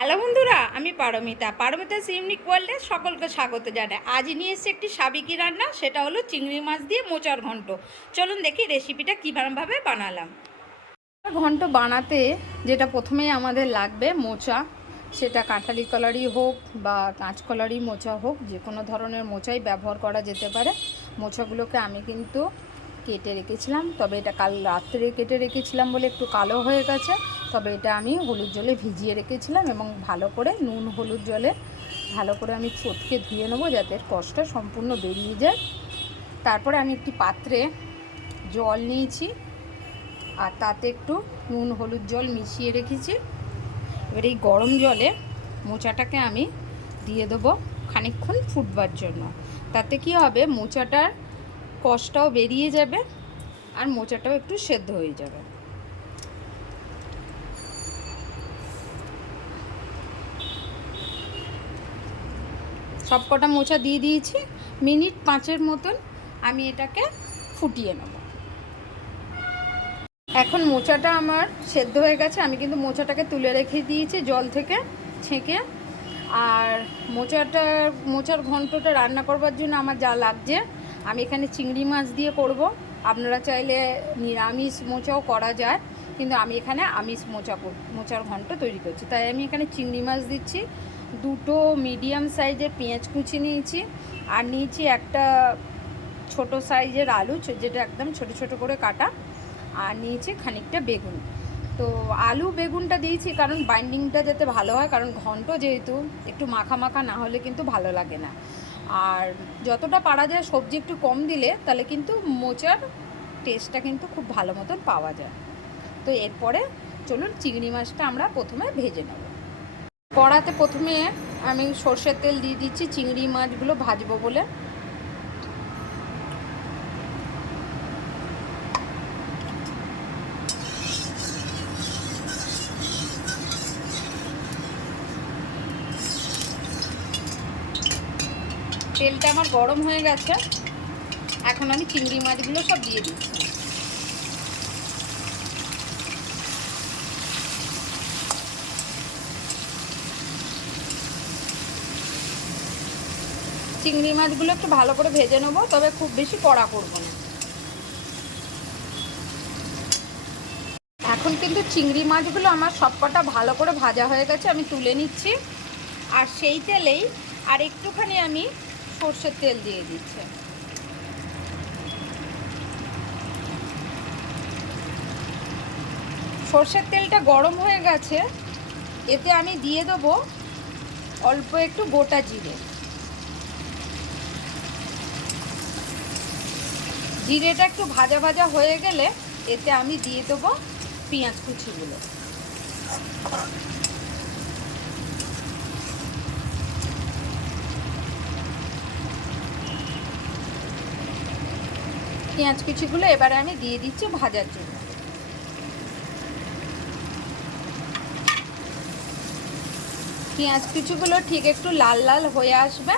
Hello বন্ধুরা, আমি Paromita unique ওয়ার্ল্ডে সকলকে স্বাগত জানাই। আজ নিয়ে এসেছি একটি সাবেকি রান্না, সেটা হলো চিংড়ি মাছ দিয়ে মোচার ঘন্ট। চলুন দেখি রেসিপিটা কীভাবে বানালাম। ঘন্ট বানাতে যেটা প্রথমেই আমাদের লাগবে মোচা, সেটা কাঁঠালি কলারই হোক বা কাঁচকলারই মোচা হোক, যে কোনো ধরনের মোচাই ব্যবহার করা যেতে পারে। মোচাগুলোকে আমি কিন্তু কেটে রেখেছিলাম, তবে এটা কাল রাত্রে কেটে রেখেছিলাম বলে একটু কালো হয়ে গেছে। তবে এটা আমি হলুদ জলে ভিজিয়ে রেখেছিলাম এবং ভালো করে নুন হলুদ জলে ভালো করে আমি চটকে ধুয়ে নেবো, যাতে কষটা সম্পূর্ণ বেরিয়ে যায়। তারপরে আমি একটি পাত্রে জল নিয়েছি আর তাতে একটু নুন হলুদ জল মিশিয়ে রেখেছি। এবার এই গরম জলে মোচাটাকে আমি দিয়ে দেবো খানিকক্ষণ ফুটবার জন্য। তাতে কি হবে, মোচাটার কষটাও বেরিয়ে যাবে আর মোচাটাও একটু সেদ্ধ হয়ে যাবে। সব কটা মোচা দিয়ে দিয়েছি। মিনিট 5 মতন আমি এটাকে ফুটিয়ে নেব। এখন মোচাটা আমার সেদ্ধ হয়ে গেছে, আমি কিন্তু মোচাটাকে তুলে রেখে দিয়েছি জল থেকে ছেঁকে। আর মোচার ঘন্টটা রান্না করবার জন্য আমার যা লাগছে, আমি এখানে চিংড়ি মাছ দিয়ে করব। আপনারা চাইলে নিরামিষ মোচাও করা যায়, কিন্তু আমি এখানে আমিষ মোচার ঘন্ট তৈরি করছি, তাই আমি এখানে চিংড়ি মাছ দিচ্ছি। 2টো মিডিয়াম সাইজের পেঁয়াজ কুচি নিয়েছি, আর নিয়েছি একটা ছোট সাইজের আলু, যেটা একদম ছোট ছোট করে কাটা, আর নিয়েছি খানিকটা বেগুন। তো আলু বেগুনটা দিয়েছি কারণ বাইন্ডিংটা যাতে ভালো হয়, কারণ ঘন্ট যেহেতু একটু মাখা মাখা না হলে কিন্তু ভালো লাগে না। আর যতটা পারা যায় সবজি একটু কম দিলে তাহলে কিন্তু মোচার টেস্টটা কিন্তু খুব ভালো মতন পাওয়া যায়। তো এরপরে চলুন চিংড়ি মাছটা আমরা প্রথমে ভেজে নেব। কড়াতে প্রথমে আমি সর্ষের তেল দিয়ে দিচ্ছি চিংড়ি মাছগুলো ভাজবো বলে। তেলটা আমার গরম হয়ে গেছে, এখন আমি চিংড়ি মাছগুলো সব দিয়ে দিচ্ছি। চিংড়ি মাছগুলো একটু ভালো করে ভেজে নেবো, তবে খুব বেশি কড়া করবো না। এখন কিন্তু চিংড়ি মাছগুলো আমার সবকটা ভালো করে ভাজা হয়ে গেছে, আমি তুলে নিচ্ছি। আর সেই তেলেই আর একটুখানি আমি সর্ষের তেল দিয়ে দিচ্ছি। সর্ষের তেলটা গরম হয়ে গেছে, এতে আমি দিয়ে দেবো অল্প একটু গোটা জিরে। জিরেটা একটু ভাজা ভাজা হয়ে গেলে এতে আমি দিয়ে দেবো পেঁয়াজ কুচিগুলো। পেঁয়াজ কুচিগুলো এবারে আমি দিয়ে দিচ্ছি ভাজার জন্য। পেঁয়াজ কুচিগুলো ঠিক একটু লাল লাল হয়ে আসবে,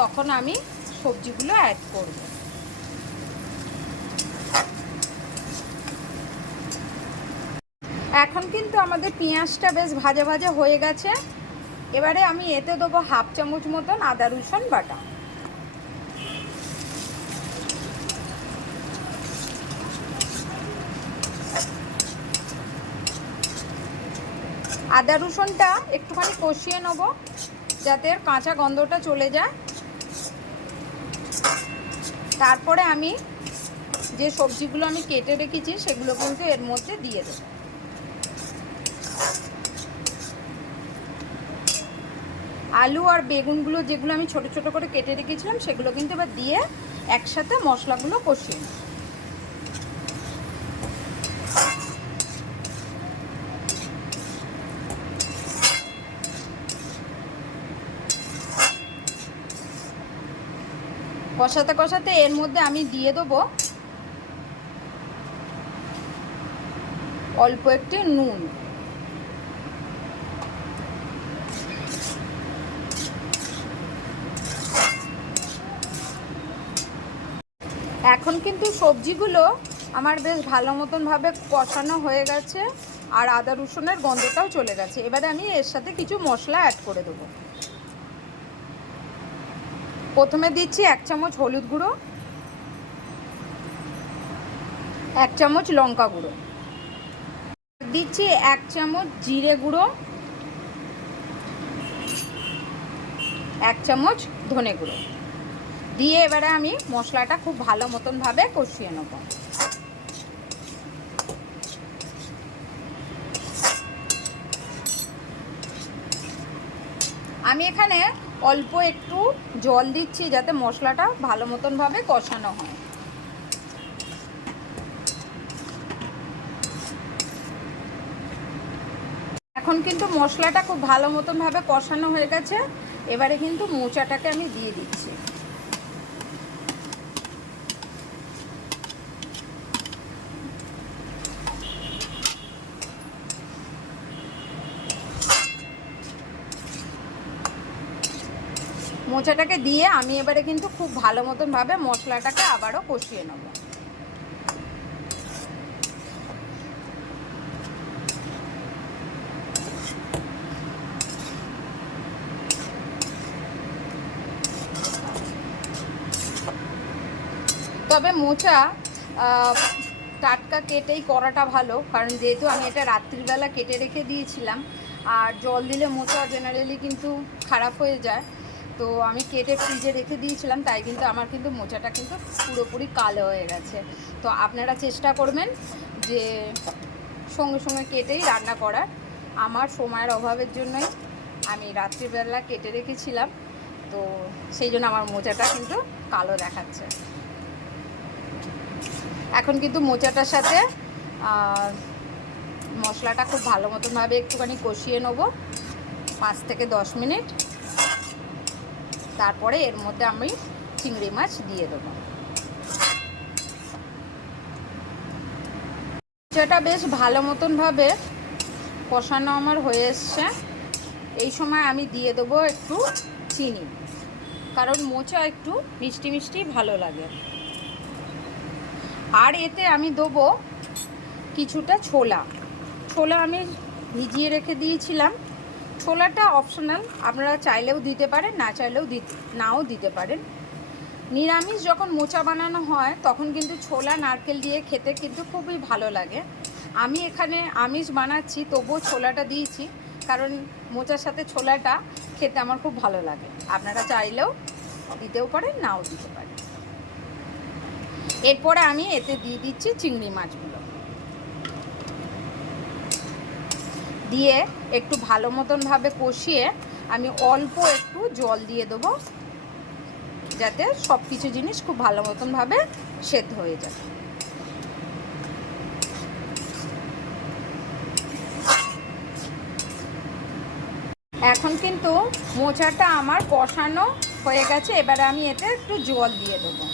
তখন আমি সবজিগুলো অ্যাড করব। এখন কিন্তু আমাদের পেঁয়াজটা বেশ ভাজা ভাজা হয়ে গেছে। এবারে আমি এতে দেবো 1/2 চামচ মতন আদা রসুন বাটা। আদা রসুনটা একটুখানি কষিয়ে নেব, যাতে কাঁচা গন্ধটা চলে যায়। তারপরে আমি যে সবজিগুলো আমি কেটে রেখেছি সেগুলো কিন্তু এর মধ্যে দিয়ে দেব। আলু আর বেগুনগুলো যেগুলো আমি ছোট ছোট করে কেটে রেখেছিলাম সেগুলো কিন্তু এবার দিয়ে একসাথে মশলাগুলো কষিয়ে নেব। কষাতে কষাতে এর মধ্যে আমি দিয়ে দেবো অল্প একটু নুন। এখন কিন্তু সবজিগুলো আমার বেশ ভালো মতনভাবে কষানো হয়ে গেছে। আর আদা রসুনের গন্ধটাও চলে গেছে। এবারে আমি এর সাথে কিছু মশলা অ্যাড করে দেবো। প্রথমে দিচ্ছি 1 চামচ হলুদ গুঁড়ো, 1 চামচ লঙ্কা গুঁড়ো, দিচ্ছি 1 চামচ জিরে গুঁড়ো, 1 চামচ ধনে গুঁড়ো দিয়ে এবারে আমি মশলাটা খুব ভালো মতনভাবে কষিয়ে নেব। আমি এখানে অল্প একটু জল দিচ্ছি যাতে মশলাটা ভালো মতনভাবে কষানো হয়। এখন কিন্তু মশলাটা খুব ভালো মতনভাবে কষানো হয়ে গেছে। এবারে কিন্তু মোচাটাকে আমি দিয়ে দিচ্ছি। মোচাটাকে দিয়ে আমি এবারে কিন্তু খুব ভালো মতনভাবে মশলাটাকে আবারও কষিয়ে নেব। তবে মোচা টাটকা কেটেই করাটা ভালো, কারণ যেহেতু আমি এটা রাত্রিবেলা কেটে রেখে দিয়েছিলাম, আর জল দিলে মোচা জেনারেলি কিন্তু খারাপ হয়ে যায়। তো আমি কেটে ফ্রিজে রেখে দিয়েছিলাম, তাই কিন্তু আমার কিন্তু মোচাটা কিন্তু পুরোপুরি কালো হয়ে গেছে। তো আপনারা চেষ্টা করবেন যে সঙ্গে সঙ্গে কেটেই রান্না করার। আমার সময়ের অভাবের জন্যই আমি রাত্রিবেলা কেটে রেখেছিলাম, তো সেই জন্য আমার মোচাটা কিন্তু কালো দেখাচ্ছে। এখন কিন্তু মোচাটার সাথে মশলাটা খুব ভালো মতনভাবে একটুখানি কষিয়ে নেব 5 থেকে 10 মিনিট। তারপরে এর মধ্যে আমি চিংড়ি মাছ দিয়ে দেবো। মোচাটা বেশ ভালো মতনভাবে কষানো আমার হয়ে এসছে। এই সময় আমি দিয়ে দেবো একটু চিনি, কারণ মোচা একটু মিষ্টি মিষ্টি ভালো লাগে। আর এতে আমি দেবো কিছুটা ছোলা। ছোলা আমি ভিজিয়ে রেখে দিয়েছিলাম। ছোলাটা অপশনাল, আপনারা চাইলেও দিতে পারেন, না চাইলেও নাও দিতে পারেন। নিরামিষ যখন মোচা বানানো হয় তখন কিন্তু ছোলা নারকেল দিয়ে খেতে কিন্তু খুবই ভালো লাগে। আমি এখানে আমিষ বানাচ্ছি, তবুও ছোলাটা দিয়েছি, কারণ মোচার সাথে ছোলাটা খেতে আমার খুব ভালো লাগে। আপনারা চাইলেও দিতেও পারেন, নাও দিতে পারেন। এরপরে আমি এতে দিয়ে দিচ্ছি চিংড়ি মাছগুলো, দিয়ে একটু ভালো মতনভাবে কষিয়ে আমি অল্প একটু জল দিয়ে দেবো, যাতে সব কিছু জিনিস খুব ভালো মতনভাবে সেদ্ধ হয়ে যায়। এখন কিন্তু মোচাটা আমার কষানো হয়ে গেছে। এবারে আমি এতে একটু জল দিয়ে দেবো,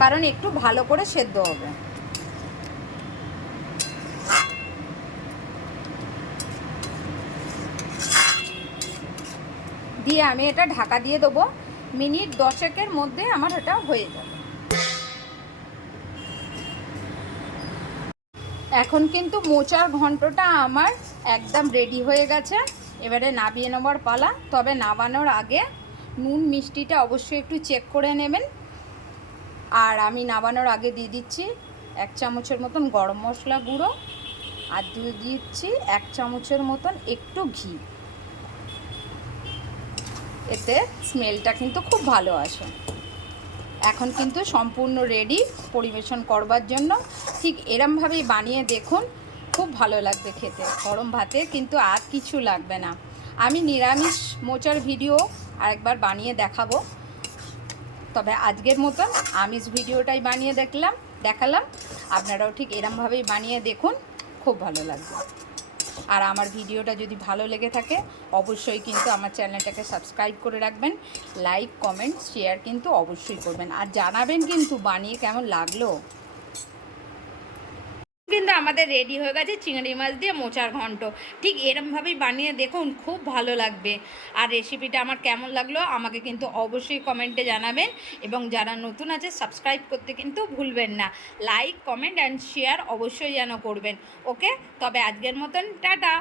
কারণ একটু ভালো করে সেদ্ধ হবে। দিয়ে আমি এটা ঢাকা দিয়ে দেবো। মিনিট 10-এর মধ্যে আমার এটা হয়ে যাবে। এখন কিন্তু মোচার ঘন্টটা আমার একদম রেডি হয়ে গেছে। এবারে নামিয়ে নেবার পালা। তবে নামানোর আগে নুন মিষ্টিটা অবশ্যই একটু চেক করে নেবেন। আর আমি নামানোর আগে দিয়ে দিচ্ছি 1 চামচের মতন গরম মশলা গুঁড়ো, আর দিয়ে দিচ্ছি 1 চামচের মতন একটু ঘি। এতে স্মেলটা কিন্তু খুব ভালো আসে। এখন কিন্তু সম্পূর্ণ রেডি পরিবেশন করবার জন্য। ঠিক এরমভাবেই বানিয়ে দেখুন, খুব ভালো লাগবে খেতে। গরম ভাতে কিন্তু আর কিছু লাগবে না। আমি নিরামিষ মোচার ভিডিও আরেকবার বানিয়ে দেখাবো, তবে আজকের মতন আমিষ ভিডিওটাই বানিয়ে দেখালাম। আপনারাও ঠিক এরমভাবেই বানিয়ে দেখুন, খুব ভালো লাগবে। আর আমার ভিডিওটা যদি ভালো লেগে থাকে অবশ্যই কিন্তু আমার চ্যানেলটাকে সাবস্ক্রাইব করে রাখবেন। লাইক, কমেন্ট, শেয়ার কিন্তু অবশ্যই করবেন, আর জানাবেন কিন্তু বানিয়ে কেমন লাগলো। কিন্তু আমাদের রেডি হয়ে গেছে চিংড়ি মাছ দিয়ে মোচার ঘন্ট। ঠিক এরমভাবেই বানিয়ে দেখুন, খুব ভালো লাগবে। আর রেসিপিটা আমার কেমন লাগলো আমাকে কিন্তু অবশ্যই কমেন্টে জানাবেন, এবং যারা নতুন আছে সাবস্ক্রাইব করতে কিন্তু ভুলবেন না। লাইক, কমেন্ট অ্যান্ড শেয়ার অবশ্যই যেন করবেন। ওকে, তবে আজকের মতন টাটা।